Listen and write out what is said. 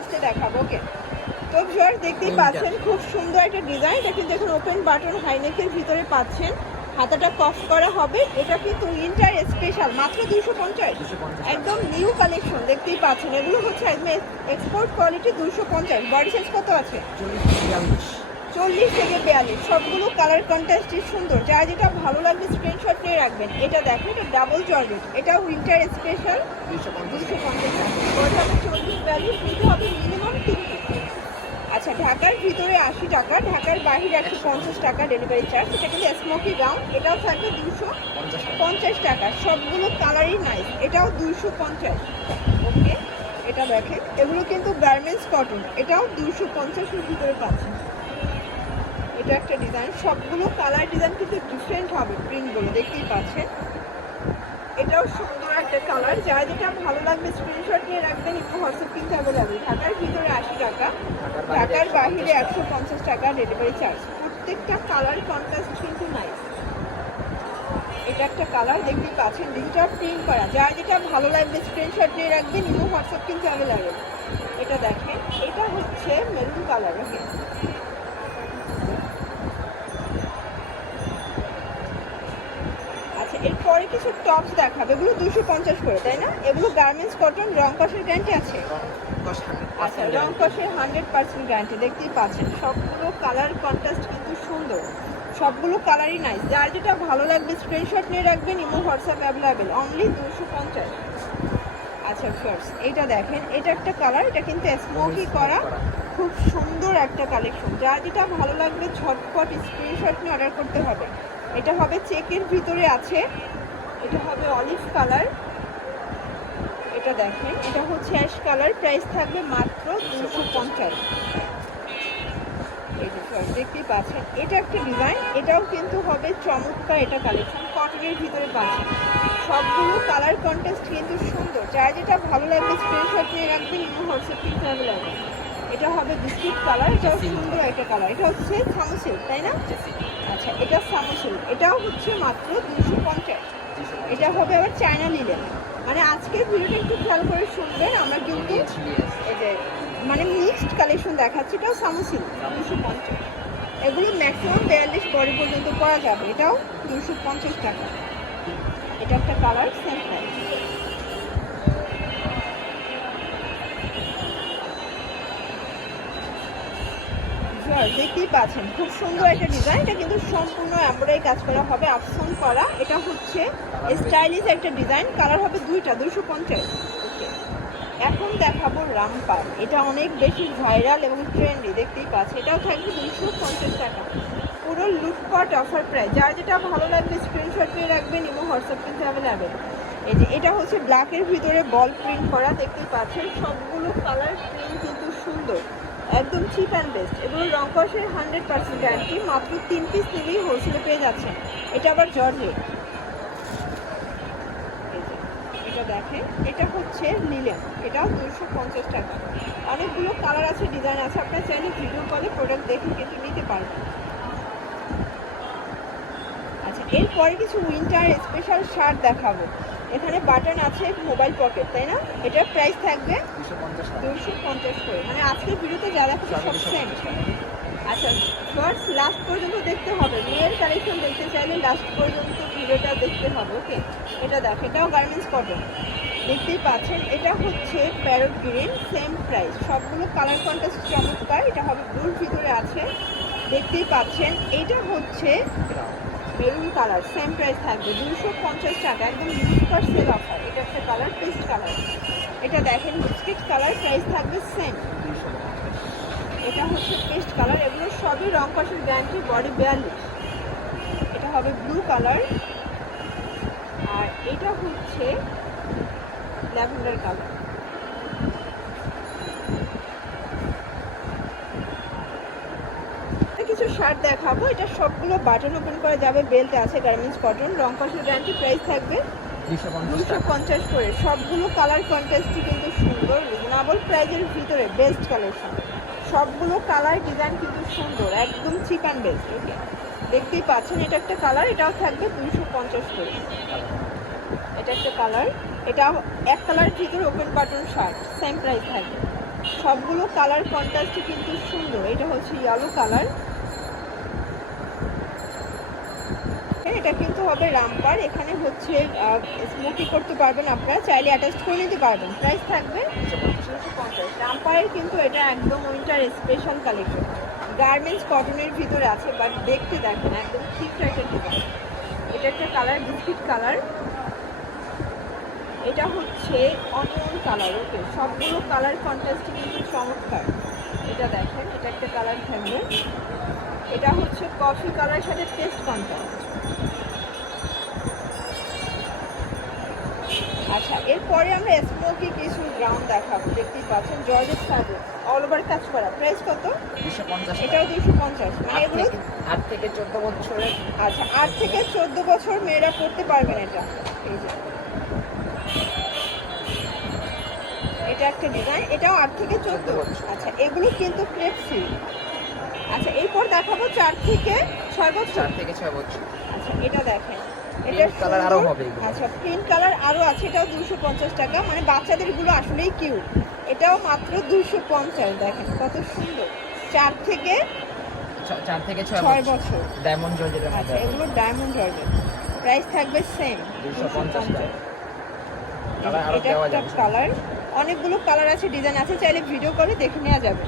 লাস্টে দেখাবো ওকে তো ভিউয়ার দেখতেই পাচ্ছেন খুব সুন্দর একটা ডিজাইন এটা কিন্তু এখন ওপেন বাটন হাইনেকের ভিতরে পাচ্ছেন। হাতাটা কফ করা হবে। এটা কিন্তু উইন্টার স্পেশাল মাত্র দুশো পঞ্চাশ। একদম নিউ কালেকশন দেখতেই পাচ্ছেন। এগুলো হচ্ছে একদম এক্সপোর্ট কোয়ালিটি দুশো পঞ্চাশ। বডি সাইজ কত আছে? চল্লিশ থেকে বিয়াল্লিশ। সবগুলো কালার কন্ট্রাস্টই সুন্দর। যা যেটা ভালো লাগবে স্ক্রিনশট নিয়ে রাখবেন। এটা দেখো, এটা ডাবল জর্জেট। এটা উইন্টার স্পেশাল দুশো পঞ্চাশ চল্লিশ হবে মিনিমাম তিন আচ্ছা ঢাকার ভিতরে আশি টাকা, ঢাকার বাহিরে একশো পঞ্চাশ টাকা ডেলিভারি চার্জ এটা কিন্তু স্মোকি গাউন এটাও থাকবে দুশো পঞ্চাশ টাকা। সবগুলো কালারই নাইস এটাও দুশো পঞ্চাশ। ওকে এটা দেখেন। এগুলো কিন্তু গার্মেন্টস কটন এটাও দুশো পঞ্চাশের ভিতরে পাচ্ছেন। এটা একটা ডিজাইন সবগুলো কালার ডিজাইন কিন্তু ডিফারেন্ট হবে প্রিন্টগুলো দেখতেই পাচ্ছেন। এটাও সুন্দর একটা কালার যা যেটা ভালো লাগবে স্ক্রিনশট নিয়ে রাখবেন একটু হোয়াটসঅ্যাপ কিন্তু অ্যাভেলেবেল ঢাকার ভিতরে আশি টাকা ঢাকার বাহিরে একশো পঞ্চাশ টাকা ডেলিভারি চার্জ প্রত্যেকটা কালার কন্ট্রাস্ট কিন্তু নাইস এটা একটা কালার দেখতেই পাচ্ছেন ডিজিটাল প্রিন্ট করা। যা যেটা ভালো লাগবে স্ক্রিনশট নিয়ে রাখবেন ইমো হোয়াটসঅ্যাপ কিন্তু অ্যাভেলেবেল এটা দেখেন এটা হচ্ছে মেরুন কালার ওকে এরপরে কিছু টপস দেখাবে এগুলো দুশো পঞ্চাশ করে তাই না? এগুলো গার্মেন্টস কটন রং কষের গ্যারান্টি আছে? আচ্ছা রং কষের হান্ড্রেড পার্সেন্ট গ্যারান্টি দেখতেই পাচ্ছেন সবগুলো কালার কন্ট্রাস্ট কিন্তু সুন্দর। সবগুলো কালারই নাইস যার যেটা ভালো লাগবে স্ক্রিনশট নিয়ে রাখবেন ইমো হোয়াটসঅ্যাপ অ্যাভেলেবেল অনলি দুশো পঞ্চাশ। আচ্ছা ফার্স্ট এটা দেখেন এটা একটা কালার এটা কিন্তু স্মোকি করা। খুব সুন্দর একটা কালেকশন যা যেটা ভালো লাগবে, ঝটপট স্ক্রিনশট নিয়ে অর্ডার করতে হবে। এটা হবে চেকের ভিতরে আছে। এটা হবে অলিভ কালার এটা দেখেন, এটা হচ্ছে অ্যাশ কালার প্রাইস থাকবে মাত্র দুশো পঞ্চাশ। দেখতেই পাচ্ছেন। এটা একটা ডিজাইন এটাও কিন্তু হবে চমৎকার এটা কালেকশন কটনের ভিতরে পাচ্ছেন। সবগুলো কালার কন্টেস্ট কিন্তু সুন্দর। যার যেটা ভালো লাগবে স্ক্রিনশট নিয়ে রাখবেন হোয়াটসঅ্যাপ কিন্তু অ্যাভেলেবেল এটা হবে বিস্কিট কালার এটাও সুন্দর একটা কালার। এটা হচ্ছে থামসিল তাই না? আচ্ছা এটা সামসিল। এটাও হচ্ছে মাত্র দুশো পঞ্চাশ। এটা হবে আবার চায়না লিলেন। মানে আজকের ভিডিওটা একটু খেয়াল করে শুনবেন আমরা কিন্তু মানে মিক্সড কালেকশন দেখাচ্ছি এটাও সামসিল দুশো পঞ্চাশ। এগুলো ম্যাক্সিমাম বিয়াল্লিশ বডি পর্যন্ত করা যাবে। এটাও দুশো পঞ্চাশ টাকা। এটা একটা কালার সেম দেখতেই পাচ্ছেন, খুব সুন্দর একটা ডিজাইন এটা কিন্তু সম্পূর্ণ এমব্রয়ডারি কাজ করা হবে আপসন করা। এটা হচ্ছে স্টাইলিশ একটা ডিজাইন কালার হবে দুইটা দুশো পঞ্চাশ। এখন দেখাবো রামপাল। এটা অনেক বেশি ভাইরাল এবং ট্রেন্ডি দেখতেই পাচ্ছি এটাও থাকবে দুশো পঞ্চাশ টাকা। পুরো লুটপাট অফার প্রাইস যার যেটা ভালো লাগবে স্ক্রিনশট নিয়ে রাখবেন এবং হোয়াটসঅ্যাপ কিন্তু অ্যাভেলেবেল এই যে, এটা হচ্ছে ব্ল্যাকের ভিতরে বল প্রিন্ট করা, দেখতেই পাচ্ছেন। সবগুলো কালার প্রিন্ট একদম চিপ অ্যান্ড বেস্ট এগুলো রং কষের হান্ড্রেড পার্সেন্ট গ্যারান্টি মাত্র তিন পিস নিলেই হোলসেলে পেয়ে যাচ্ছেন। এটা আবার জর্জেট এটা দেখেন, এটা হচ্ছে লিলেন এটাও দুশো পঞ্চাশ টাকা। অনেকগুলো কালার আছে ডিজাইন আছে, আপনার চাইলে ভিডিও কলে প্রোডাক্ট দেখে কিন্তু নিতে পারবেন। আচ্ছা এরপরে কিছু উইন্টার স্পেশাল শার্ট দেখাবো। এখানে বাটন আছে মোবাইল পকেট তাই না? এটার প্রাইস থাকবে দুশো পঞ্চাশ করে। মানে আজকের ভিডিওতে যা দেখাচ্ছে সব সেম আচ্ছা ফার্স্ট লাস্ট পর্যন্ত দেখতে হবে। মেয়ের কালেকশন দেখতে চাইলে লাস্ট পর্যন্ত ভিডিওটা দেখতে হবে ওকে এটা দেখ এটাও গার্মেন্টস কটন দেখতেই পাচ্ছেন এটা হচ্ছে প্যারট গ্রিন সেম প্রাইস সবগুলো কালার কন্ট্রাস্ট চমৎকার এটা হবে ব্লুর ভিতরে আছে। দেখতেই পাচ্ছেন এটা হচ্ছে মেরুন কালার সেম প্রাইস থাকবে। দুশো পঞ্চাশ টাকা, একদম ইউনিভার সেল অফার এটা একটা কালার পেস্ট কালার এটা দেখেন বিস্কিট কালার প্রাইস থাকবে সেম এটা হচ্ছে পেস্ট কালার এগুলো সবই রং কষের গ্যারান্টি বডি বিয়াল্লিশ এটা হবে ব্লু কালার আর এটা হচ্ছে ল্যাভেন্ডার কালার কিছু দেখাবো। এটা সবগুলো বাটন ওপেন করা যাবে বেল্ট আছে গার্মেন্টস কটন রং কষের গ্যারান্টি প্রাইস থাকবে দুশো পঞ্চাশ করে। সবগুলো কালার কন্ট্রাস্টই কিন্তু সুন্দর রিজনেবল প্রাইজের ভিতরে বেস্ট কালেকশন সবগুলো কালার ডিজাইন কিন্তু সুন্দর একদম চিকান বেস্ট ওকে দেখতেই পাচ্ছেন এটা একটা কালার এটাও থাকবে দুশো পঞ্চাশ করে। এটা একটা কালার এটা এক কালার ভিতরে open button shirt same price থাকবে। সবগুলো কালার কন্ট্রাস্টই কিন্তু সুন্দর এটা হচ্ছে ইয়েলো কালার এটা কিন্তু হবে রামপার এখানে হচ্ছে স্মোকি করতে পারবেন আপনারা। চাইলে অ্যাটাচ করে নিতে পারবেন। প্রাইস থাকবে রামপারের কিন্তু এটা একদম উইন্টার স্পেশাল কালেকশন গার্মেন্টস কটনের ভিতরে আছে বাট দেখতে দেখেন, একদম ঠিক একটা ডিজাইন এটা একটা কালার বিস্কিট কালার এটা হচ্ছে অনিয়ন কালার ওকে। সবগুলো কালার কন্ট্রাস্ট কিন্তু চমৎকার। এটা দেখেন, এটা একটা কালার থাকবে। এটা হচ্ছে কফি কালারের সাথে টেস্ট কন্ট্রাস্ট আচ্ছা এরপরে আমরা স্মোকি কিছু গ্রাউন্ড দেখাবো দেখতেই পাচ্ছেন জর্জেট ফ্যাব্রিক অল ওভার কাজ করা। প্রাইস কত? দুশো পঞ্চাশ এটাও দুশো পঞ্চাশ। মানে আট এগুলো থেকে আট থেকে চোদ্দ বছরের আচ্ছা আট থেকে চোদ্দ বছর মেয়েরা পড়তে পারবেন এটা। এই যে। এটা একটা ডিজাইন এটাও আট থেকে চোদ্দ বছর। আচ্ছা এগুলো কিন্তু সিল্ক আচ্ছা এরপর দেখাবো চার থেকে ছয় বছর। চার থেকে ছয় বছর। আচ্ছা এটা দেখেন। এটা colour আরও হবে আচ্ছা প্রিন্ট কালার আরও আছে এটাও দুশো পঞ্চাশ টাকা। মানে বাচ্চাদেরগুলো আসলেই কিউট এটাও মাত্র দুশো পঞ্চাশ দেখেন কত সুন্দর। চার থেকে চার থেকে ছয় বছর। ডায়মন্ড আচ্ছা এগুলো ডায়মন্ড প্রাইস থাকবে সেম 250 টাকা। এটা একটা কালার অনেকগুলো কালার আছে ডিজাইন আছে চাইলে ভিডিও করে দেখে নেওয়া যাবে।